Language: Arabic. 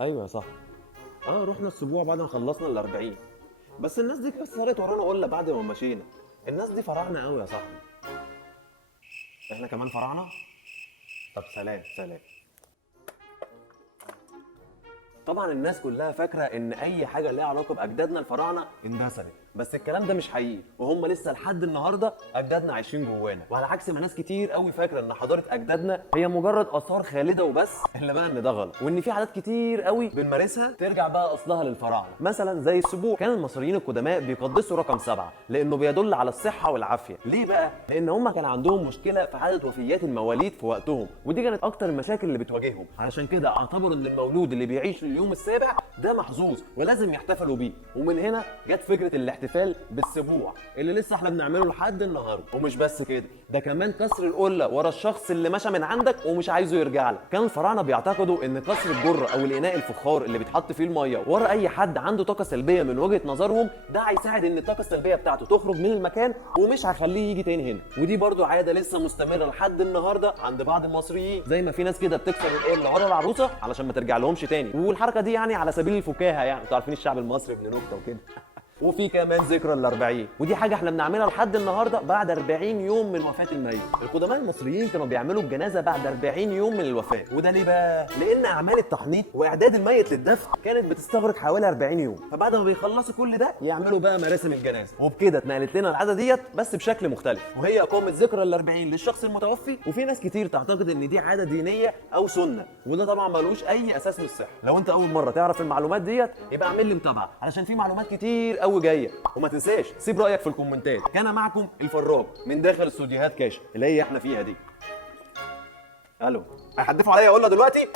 ايوه يا صاحبي. رحنا الاسبوع بعد ما خلصنا ال 40. بس الناس دي كسرت ورانا قله بعد ما مشينا. الناس دي فراعنه قوي يا صاحبي. احنا كمان فراعنه. طب سلام سلام. طبعا الناس كلها فاكره ان اي حاجه ليها علاقه باجدادنا الفراعنه اندثرت، بس الكلام ده مش حقيقي، وهم لسه لحد النهارده اجدادنا عايشين جوانا، وعلى عكس ما ناس كتير قوي فاكره ان حضاره اجدادنا هي مجرد اثار خالده وبس، الا بقى ان ده غلط، وان في عادات كتير قوي بنمارسها ترجع بقى اصلها للفراعنه، مثلا زي السبوع. كان المصريين القدماء بيقدسوا رقم 7 لانه بيدل على الصحه والعافيه. ليه بقى؟ لان هم كان عندهم مشكله في عدد وفيات المواليد في وقتهم، ودي كانت اكتر المشاكل اللي بتواجههم، علشان كده اعتبروا ان المولود اللي بيعيش اليوم السابع ده محظوظ ولازم يحتفلوا بيه، ومن هنا جت فكره الاحتفال بالسبوع اللي لسه احنا بنعمله لحد النهارده. ومش بس كده، ده كمان كسر القله ورا الشخص اللي مشى من عندك ومش عايزه يرجع لك. كان الفراعنه بيعتقدوا ان كسر الجره او الاناء الفخار اللي بيتحط فيه الميه ورا اي حد عنده طاقه سلبيه من وجهه نظرهم، ده هيساعد ان الطاقه السلبيه بتاعته تخرج من المكان ومش هيخليه يجي تاني هنا. ودي برضو عاده لسه مستمره لحد النهارده عند بعض المصريين، زي ما في ناس كده بتكسر القله ورا العروسه علشان ما ترجع لهمش تاني، والحركه دي يعني على سبيل الفكاهه، يعني انتوا عارفين الشعب المصري ابن نكته وكده. وفي كمان ذكرى ال40، ودي حاجه احنا بنعملها لحد النهارده بعد 40 يوم من وفاه الميت. القدماء المصريين كانوا بيعملوا الجنازه بعد 40 يوم من الوفاه، وده ليه بقى؟ لان اعمال التحنيط واعداد الميت للدفن كانت بتستغرق حوالي 40 يوم، فبعد ما بيخلصوا كل ده يعملوا بقى مراسم الجنازه. وبكده اتنقلت لنا العاده ديت بس بشكل مختلف، وهي اقامه ذكرى ال40 للشخص المتوفي. وفي ناس كتير تعتقد ان دي عاده دينيه او سنه، وده طبعا ملوش اي اساس من الصحه. لو انت اول مره تعرف المعلومات ديت يبقى اعمل لي متابعه، علشان في معلومات كتير قوي جايه. وما تنساش سيب رايك في الكومنتات. كان معكم الفراج من داخل استوديوهات كاشف اللي هي احنا فيها دي. الو، هيحدفوا عليا اقول له دلوقتي؟